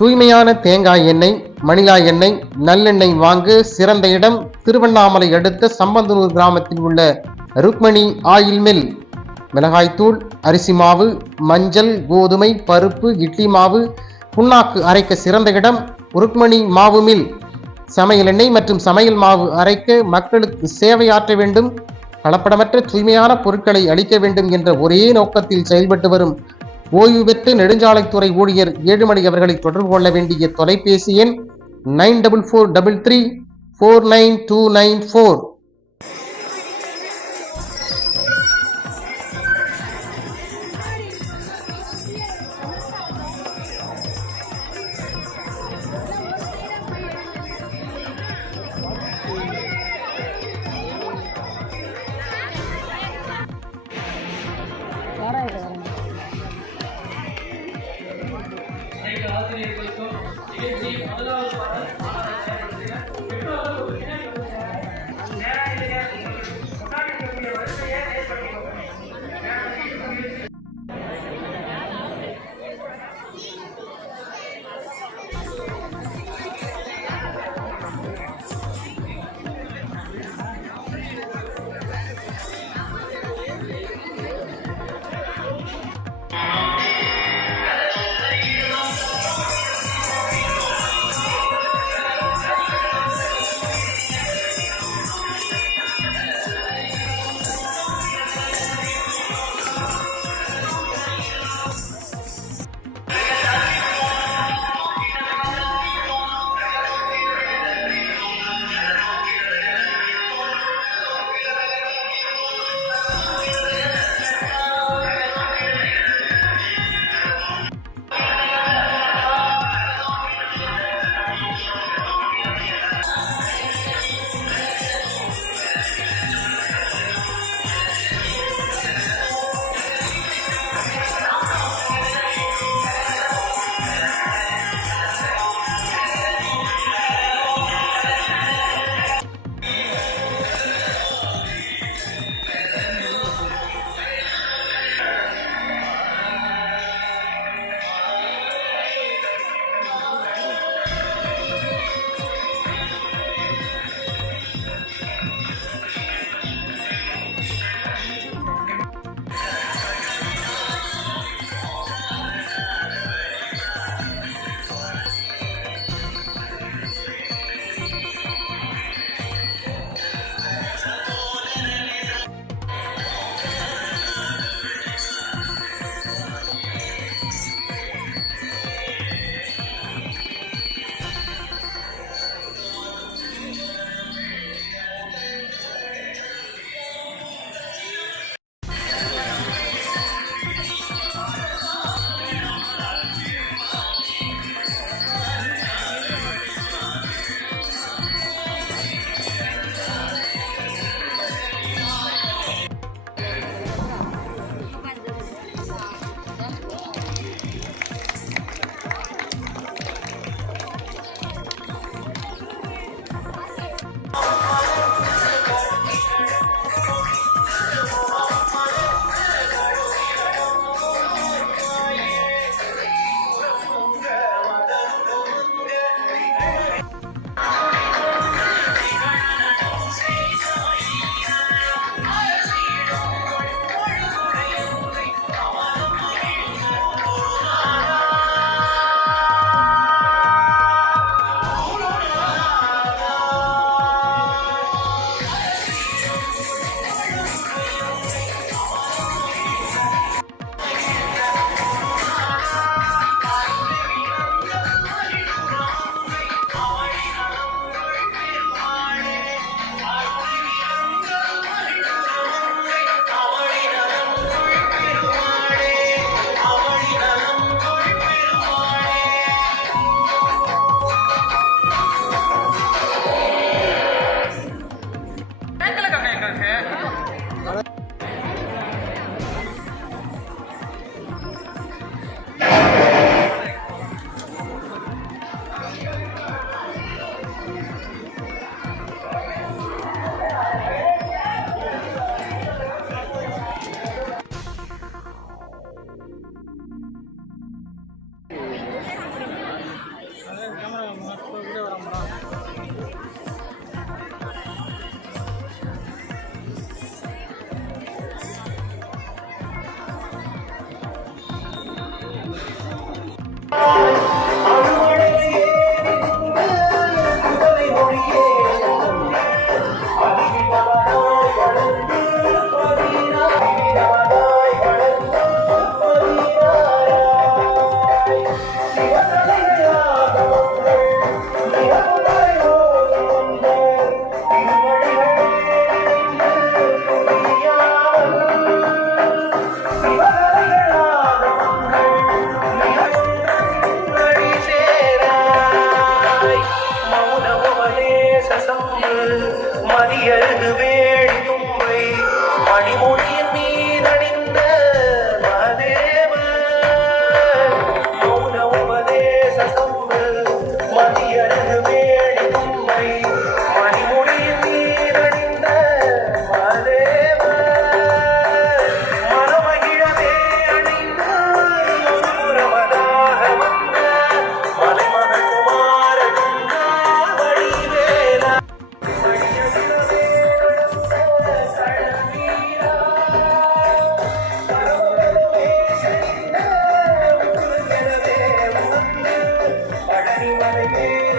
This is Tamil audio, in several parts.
தூய்மையான தேங்காய் எண்ணெய் மணிலா எண்ணெய் நல்லெண்ணெய் வாங்க சிறந்த இடம் திருவண்ணாமலை அடுத்த சம்பந்தனூர் கிராமத்தில் உள்ள ருக்மணி ஆயில் மில். மிளகாய்த்தூள் அரிசி மாவு மஞ்சள் கோதுமை பருப்பு இட்லி மாவு புண்ணாக்கு அரைக்க சிறந்த இடம் ருக்மணி மாவு மில். சமையல் எண்ணெய் மற்றும் சமையல் மாவு அரைக்க மக்களுக்கு சேவையாற்ற வேண்டும். கலப்படமற்ற தூய்மையான பொருட்களை அளிக்க வேண்டும் என்ற ஒரே நோக்கத்தில் செயல்பட்டு வரும் ஓய்வு பெற்ற நெடுஞ்சாலைத்துறை ஊழியர் ஏழுமணி அவர்களை தொடர்பு கொள்ள வேண்டிய தொலைபேசி எண் nine double four double three four nine two nine four. ஆசிரியர்களுக்கும் நிகழ்ச்சி முதலாவது பாடல் ஆசிரியர் பெற்றோர்கள் away. see what it is.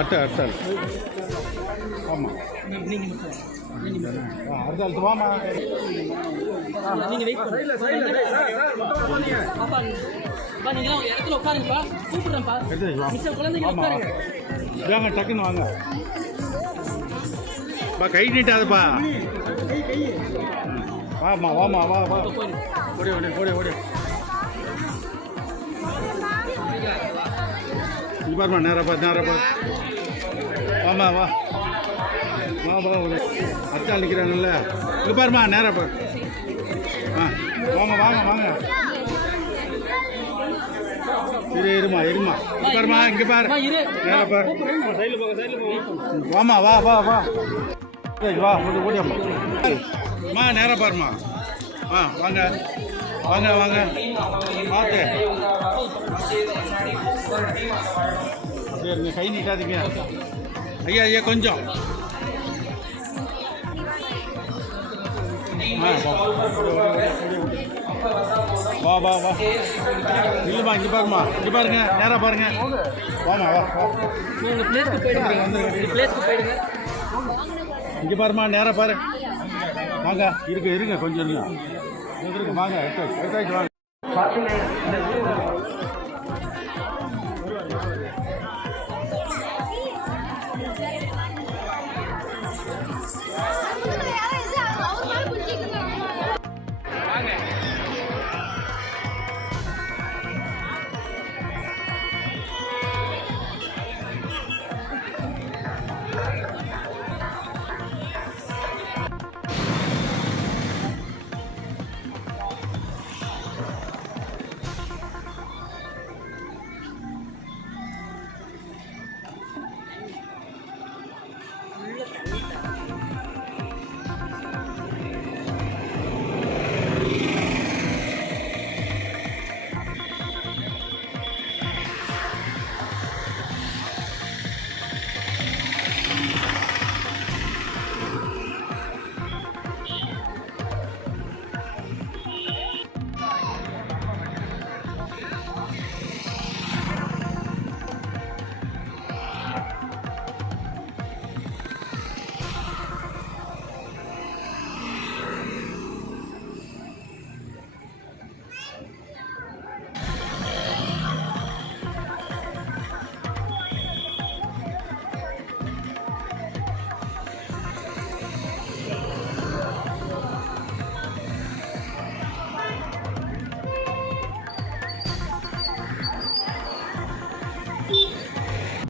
அட்டை அட்டை. ஆமாம் அடுத்த அடுத்து வாமா. நீங்க வெயிட் பண்ணுங்க. இடத்துல உட்காருங்கப்பா. கூப்பிடுறேன்ப்பா. குழந்தைங்க உட்காருங்க. வாங்க டக்குன்னு வாங்க. பா கை நீட்டாதுப்பா. வாமா வாமா வா வா. ஓடி ஓடி ஓடி ஓடி. இது பாருமா நேராக பாரு நேராக பாரு. வாமா வா. வா வா அச்சால் நிற்கிறாங்கல்ல இங்கே பாருமா நேராக பாரு. ஆ வாங்க வாங்க வாங்க. இரு இருமா இருமா. பாருமா இங்கே பாரு. நேராக பாரு. வாமா வா வா வா. வா ஓடி ஓடியாம்மா அம்மா. நேராக பாருமா ஆ வாங்க. வாங்க வாங்க. பார்த்து. சரிங்க கை நீட்டாதீங்க. ஐயா ஐயா கொஞ்சம். ஆ, வா. வா வா. இல்லைம்மா இங்கே பாருமா இங்கே பாருங்க நேராக பாருங்க. வாமா வா இங்கே பாருமா நேராக பாரு. வாங்க இருக்க இருங்க கொஞ்சம் இருங்க. இருங்க, வாங்க எடுத்து எடுத்து வாங்க.